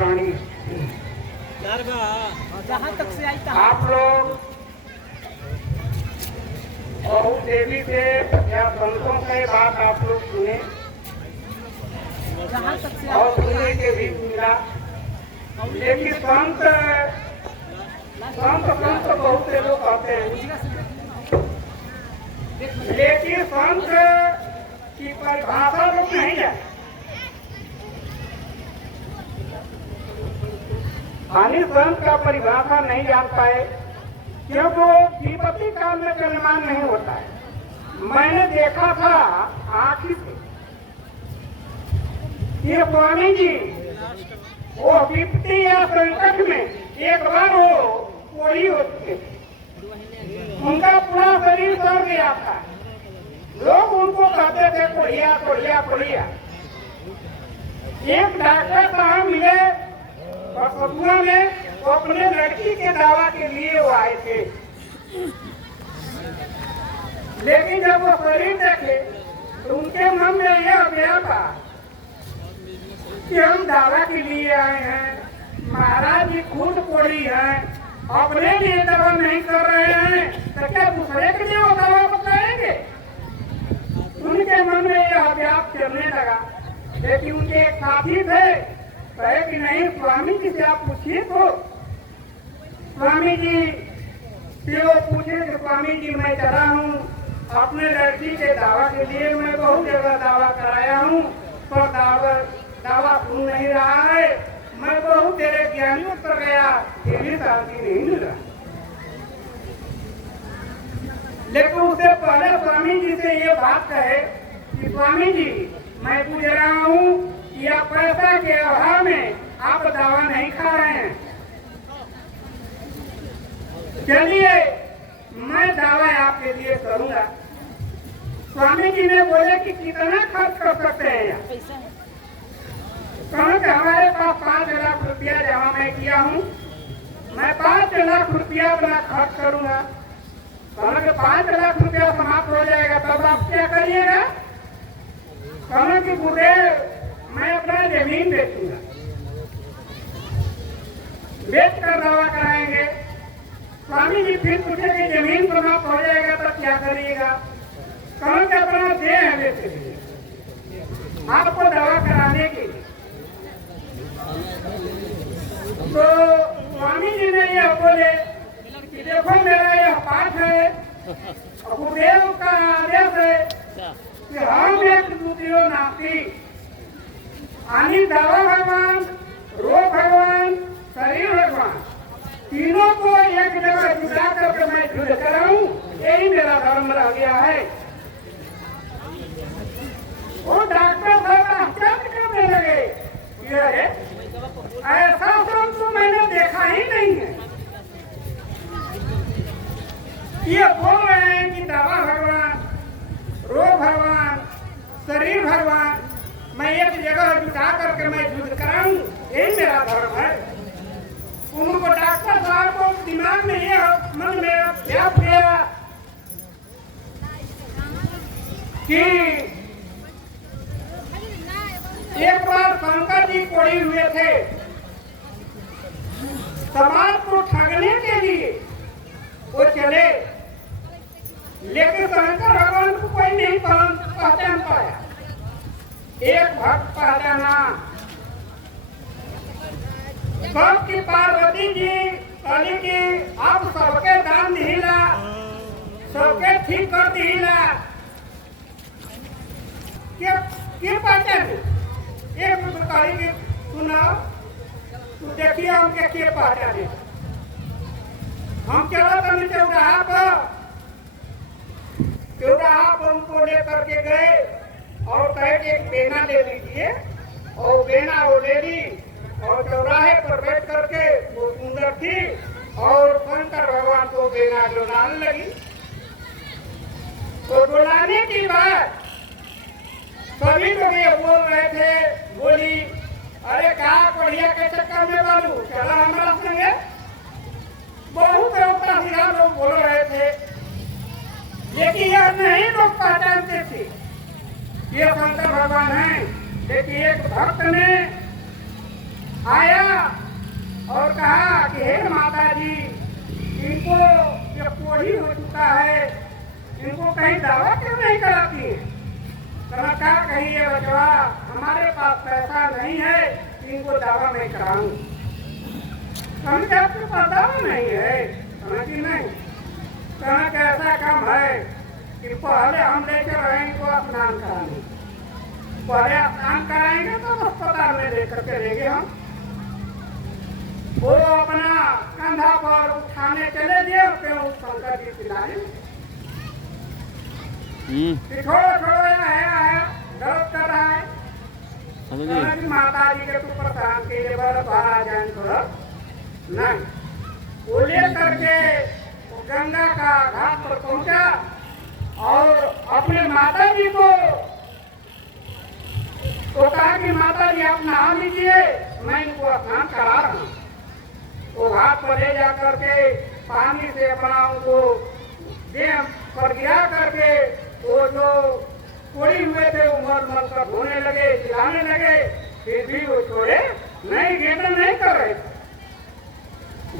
प्राणी। जहाँ तक से आई आप लोग बहुत देवी से या संतों से बात आप लोग सुने जहाँ तक से और सुनने के भी मिला, लेकिन संत संत संत बहुत से लोग कहते हैं, लेकिन संत की परिभाषा लोग नहीं है। हानि संत का परिभाषा नहीं जान पाए क्योंकि वो विपत्ति काल में गणमान नहीं होता है। मैंने देखा था आँखी से ये स्वामी जी वो विपत्ति या संकट में एक बार वो कोड़ी होते उनका पूरा शरीर सड़ गया था। लोग उनको कहते थे कोड़िया कोड़िया कोड़िया। एक डॉक्टर साहब मिले बसुआ में, वो अपने लड़की के दवा के लिए वो आए थे, लेकिन जब वो शरीर देखे तो उनके मन में यह गया था कि हम दवा के लिए आए हैं, महाराज जी खुद कोड़ी हैं, अपने लिए दवा नहीं कर रहे हैं तो क्या दूसरे के लिए वो दवा बताएंगे। उनके मन में यह अभ्यास चलने लगा। लेकिन उनके एक साथी थे, कहे कि नहीं स्वामी जी से आप पूछिए। तो स्वामी जी से वो पूछे कि स्वामी जी मैं चला हूँ अपने लड़की के दावा के लिए, मैं बहुत जगह दावा कराया हूँ पर दावा सुन नहीं रहा है, मैं बहुत तेरे ज्ञानियों पर गया ये भी शांति नहीं मिल रहा। लेकिन उससे पहले स्वामी जी से ये बात कहे कि स्वामी जी मैं पूछ रहा हूँ कि आप पैसा के अभाव में आप दवा नहीं खा रहे हैं, चलिए मैं दवा आपके लिए करूंगा। स्वामी जी ने बोले कि कितना खर्च कर सकते हैं यहाँ? कहा कि हमारे पास 5 लाख रुपया जमा मैं किया हूँ, मैं 5 लाख रुपया अपना खर्च करूंगा। कहा कि 5 लाख रुपया समाप्त हो जाएगा तब आप क्या करिएगा? कहा कि गुरुदेव मैं अपना जमीन बेचूंगा, बेच कर दवा कराएंगे। स्वामी जी फिर पूछे कि जमीन समाप्त हो जाएगा तब क्या करिएगा? कहा कि अपना देह बेच दीजिए आपको दवा कराने के लिए। तो स्वामी जी ने यह बोले कि देखो मेरा यह पाठ है, गुरुदेव का आदेश है कि हम एक दूसरे नाती आनी दावा भगवान, रोग भगवान, शरीर भगवान तीनों को एक जगह जुटा करके मैं युद्ध कराऊं, यही मेरा धर्म रह गया है। वो डॉक्टर साहब आश्चर्य करने लगे, ये ऐसा श्रम तो मैंने देखा ही नहीं है। ये बोल रहे हैं कि दवा भगवान, रोग भगवान, शरीर भगवान, मैं एक जगह जुटा करके मैं युद्ध कराऊं, यही मेरा धर्म है। उनको डॉक्टर साहब को दिमाग में ये मन में क्या गया कि एक बार शंकर जी कोड़ी हुए थे समाज को ठगने के लिए, वो चले लेकिन शंकर भगवान को कोई नहीं पहचान पाया। एक भक्त पहचाना, सबकी पार्वती जी कली की आप सबके दान दिला, सबके ठीक कर दिला, के पहचान एक कली की सुनाओ तो देखिए हमके के पहचाने। हम चला था चौराहा पर उनको लेकर के गए और कहे कि एक बेना ले लीजिए, और बेना वो ले ली और चौराहे पर बैठ करके वो सुंदर थी और शंकर भगवान को बेना डोलाने लगी। तो डोलाने की बात सभी लोग ये बोल रहे थे, बोली अरे क्या बढ़िया के चक्कर में बालू चला हमारा संगे, बहुत सीधा लोग बोल रहे थे। लेकिन यह नहीं लोग पहचानते थे ये शंकर भगवान हैं। लेकिन एक भक्त ने आया और कहा कि हे माता जी, इनको ये कोढ़ी हो चुका है, इनको कहीं दवा क्यों नहीं कराती? तो क्या कहिए बचवा, हमारे पास पैसा नहीं है, इनको दवा नहीं कराऊं। हम क्या आपके पास दवा नहीं है? कि नहीं, कहना कि ऐसा काम है कि पहले हम लेकर रहेंगे इनको स्नान कराने, पहले स्नान कराएंगे तो अस्पताल में लेकर के रहेंगे हम। वो अपना कंधा पर उठाने चले गए, उस शंकर जी पिलाने छोड़ो छोड़ो, आया दर्द कर रहा है। कि माता जी के तू परेशान के लिए बाहर जाए थोड़ा नहीं। वो ले करके गंगा का घाट पर पहुंचा और अपने माता जी को तो कहा कि माता जी आप नहा लीजिए, मैं इनको स्नान करा रहा हूँ। वो घाट पर ले जा करके पानी से अपना उनको देह पर गिरा करके वो जो कोड़ी हुए थे वो मल मल कर धोने लगे, चिल्लाने लगे, फिर भी वो छोड़े नहीं, गेंदन नहीं कर रहे थे।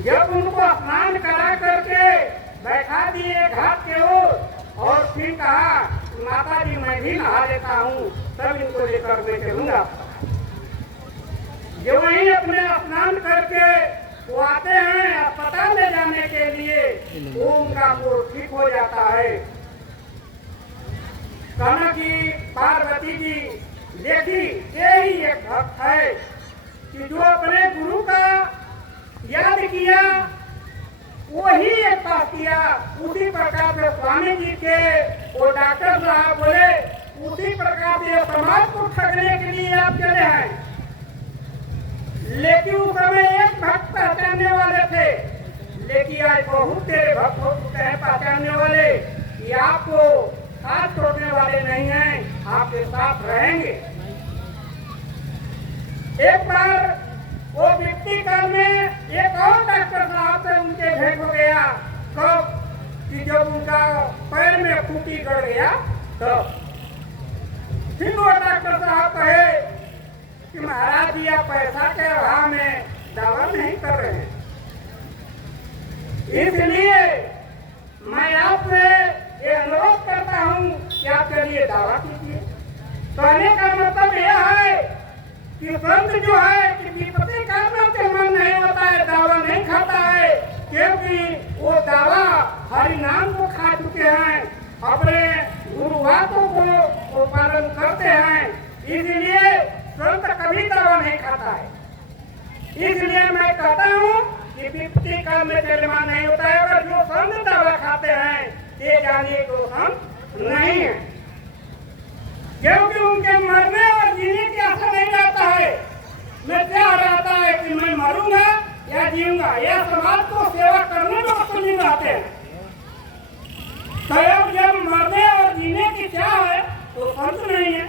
जब उनको स्नान करा करके बैठा दिए घाट के ओर और फिर कहा माता जी मैं भी नहा लेता हूँ, तब इनको लेकर मैं चलूंगा। जो वहीं अपने स्नान करके वो आते हैं अस्पताल ले जाने के लिए, वो उनका वो ठीक हो जाता है। कहना कि पार्वती जी देखी, यही एक भक्त है कि जो अपने गुरु का याद किया, वही एक पास किया। उसी प्रकार से स्वामी जी के वो डॉक्टर साहब बोले, उसी प्रकार से समाज को ठगने के लिए आप चले हैं। लेकिन उस समय एक भक्त पहचानने वाले थे, लेकिन आज बहुत तेरे भक्त हो चुके हैं पहचानने वाले कि आपको साथ छोड़ने वाले नहीं हैं, आपके साथ रहेंगे। एक बार वो व्यक्ति काल में एक और डॉक्टर साहब से उनके भेंट हो गया। कब कि जब उनका पैर में खूंटी गड़ गया, तो फिर वो डॉक्टर साहब कहे कि महाराज जी आप पैसा के अभाव में दवा नहीं कर रहे हैं, इसलिए मैं आपसे ये अनुरोध करता हूँ कि आप चलिए दवा कीजिए। कहने का मतलब यह है कि संत जो है कि विपत्ति काल से मन नहीं होता है, दवा नहीं खाता है, क्योंकि वो दवा हरि नाम को खा चुके हैं, अपने गुरुवातों को वो पालन करते हैं, इसलिए संत कभी दवा नहीं खाता है। इसलिए मैं कहता हूँ कि विपत्ति काल में चलमान नहीं होता है, और जो संत दवा खाते हैं ये जानिए को संत नहीं है, क्योंकि उनके मरने और जीने की आशा नहीं रहता है। मैं क्या रहता है कि मैं मरूंगा या जीऊंगा, यह समाज को सेवा करने में आपको नहीं रहते हैं। तो जब मरने और जीने की चाह है तो संत नहीं है।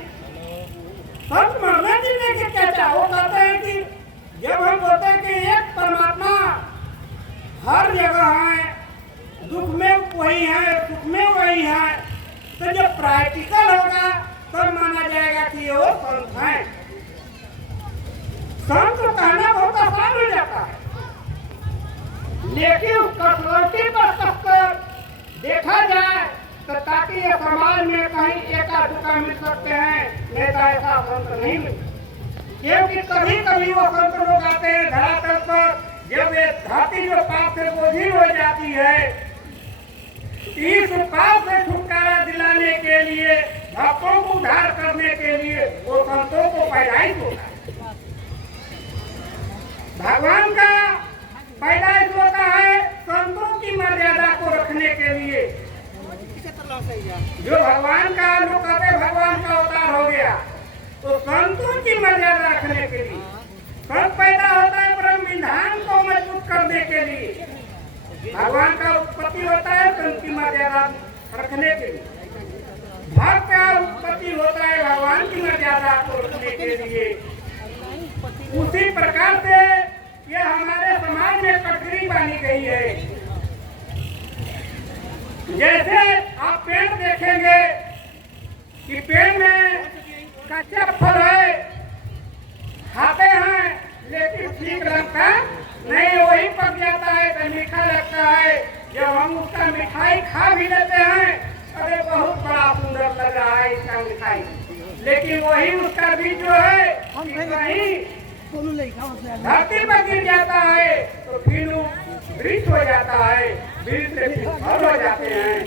संत मरने जीने की क्या चाह? वो कहते हैं कि जब हम बोलते हैं कि एक परमात्मा हर जगह है, दुख में वही है, सुख में वही है, तो जब प्रैक्टिकल होगा तब माना जाएगा कि वो संत हैं। संत को कहना बहुत आसान हो जाता है, लेकिन उस कसौटी पर कसकर देखा जाए तो ताकि ये समाज में कहीं एका दुका मिल सकते हैं, नहीं तो ऐसा संत नहीं मिलता। क्योंकि कभी कभी वो संत लोग आते हैं धरातल पर, जब ये धरती जो पाप से बोझी हो जाती है, इस पाप से छुटकारा दिलाने के लिए, भक्तों को उद्धार करने के लिए वो संतों को पैदाइश होता है। भगवान का पैदाइश होता है संतों की मर्यादा को रखने के लिए। जो भगवान का लोग कहते भगवान का अवतार हो गया, तो संतों की मर्यादा रखने के लिए संत पैदा होता है, ब्रह्म विधान को मजबूत करने के लिए। भगवान का उत्पत्ति होता है संत की मर्यादा रखने के लिए, भक्त का उत्पत्ति होता है भगवान की मर्यादा को रखने के लिए। उसी प्रकार से ये हमारे समाज में कटघरी बांधी गई है। जैसे आप पेड़ देखेंगे कि पेड़ में कच्चा फल है, खाते हैं, लेकिन ठीक लगता नहीं, वही पक जाता है तो मीठा लगता है। जब हम उसका मिठाई खा भी लेते हैं, अरे बहुत बड़ा सुंदर लग रहा है इसका मिठाई, लेकिन वही उसका बीज जो है वही धरती पर गिर जाता है तो फिर वो वृक्ष हो जाता है, वृक्ष से फिर फल हो जाते हैं।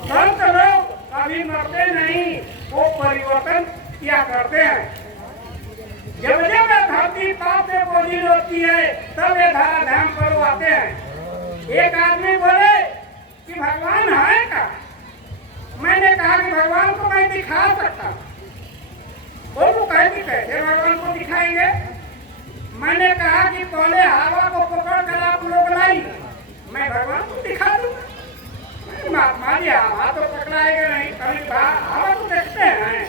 संत लोग कभी मरते नहीं, वो परिवर्तन किया करते हैं। जब जब धरती पाप से बोझिल होती है तब ये धरा धाम पर आते हैं। एक आदमी बोले कि भगवान है का? मैंने कहा कि भगवान को मैं दिखा सकता। बोलो कैसे कैसे भगवान को दिखाएंगे? मैंने कहा कि पहले हवा को पकड़ कर आप लोग लाई, मैं भगवान को दिखा दूंगा। महात्मा जी हवा तो पकड़ाएगा नहीं, कभी हवा को देखते हैं,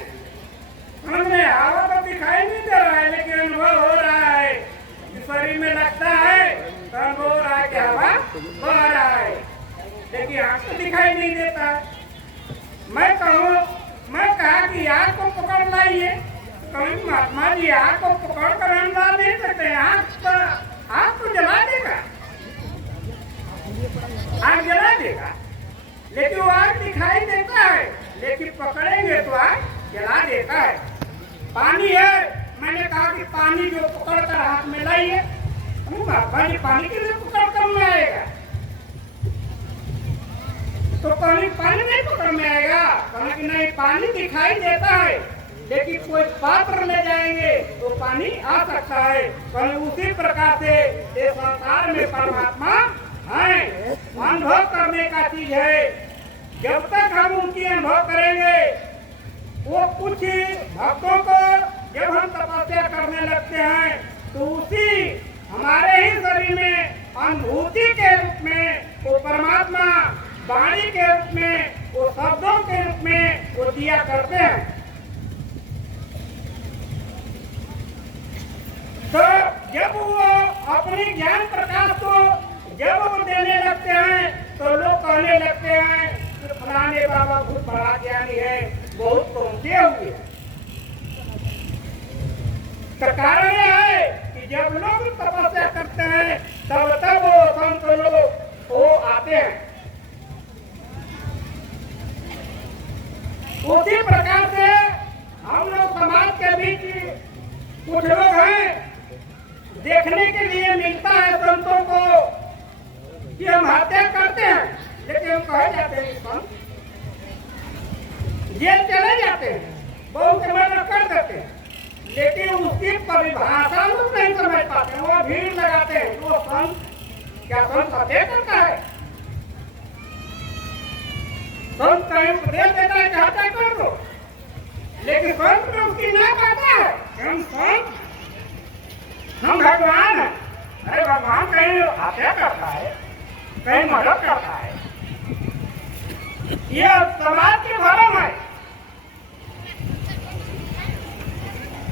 हमने हवा तो दिखाई नहीं दे रहा है, लेकिन अनुभव हो रहा है, शरीर में लगता है तो अनुभव हो रहा है कि हवा बह रहा है, लेकिन आँख तो दिखाई नहीं देता। मैं कहा कि आँख को पकड़ लाइए, कभी महात्मा जी आँख को पकड़ कर हम ला नहीं सकते, आँख तो जला देगा, आग जला देगा, लेकिन वो आग दिखाई देता है, लेकिन पकड़ेंगे तो आग जला देता है। पानी है, मैंने कहा कि पानी जो पकड़ कर हाथ में लाइए, महात्मा जी पानी के लिए पकड़ कर में आएगा, तो पानी नहीं पकड़ में आएगा। कहा कि नहीं, पानी दिखाई देता है, लेकिन कोई पात्र ले जाएंगे तो पानी आ सकता है। पर उसी प्रकार से इस संसार में परमात्मा है, अनुभव करने का चीज है। जब तक हम उनकी अनुभव करेंगे, वो कुछ भक्तों को जब हम तपस्या करने लगते हैं तो उसी हमारे ही शरीर में अनुभूति के रूप में वो परमात्मा वाणी के रूप में, वो शब्दों के रूप में वो दिया करते हैं। तो जब वो अपनी ज्ञान प्रकाश को जब वो देने लगते हैं तो लोग कहने लगते हैं कि फलाने बाबा बहुत बड़ा ज्ञानी है, बहुत पहुंचे हुए हैं। तो कारण यह है कि जब लोग तपस्या करते हैं तब वो संत लोग वो आते हैं। उसी प्रकार से हम लोग समाज के बीच कुछ लोग हैं, देखने के लिए मिलता है संतों को कि हम हत्या करते हैं, लेकिन हम कहे जाते हैं संत, जेल चले जाते हैं, बहुत मर्डर कर देते हैं, लेकिन उसकी परिभाषा लोग नहीं समझ पाते, वो भीड़ लगाते हैं। वो संत क्या संत हत्या करता है? संत कहीं उपदेश देता है कि हत्या कर दो, लेकिन संत में उसकी ना कहता है हम संत, हम भगवान है। अरे भगवान कहीं हत्या करता है, कहीं मदद करता है? यह समाज के भरम है।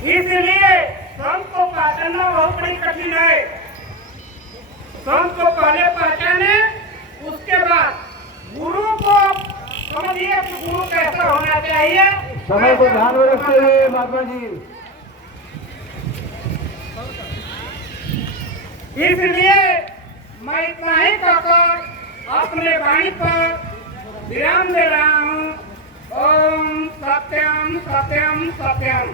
इसलिए संत को पहचानना बहुत बड़ी कठिन है। संत को पहले पहचाने, उसके बाद गुरु को समझिए कि गुरु कैसा होना चाहिए। समय को ध्यान में रखते हुए महात्मा जी, इसलिए मैं इतना ही कहकर अपने वाणी पर विराम दे रहा हूँ। ओम सत्यम सत्यम सत्यम।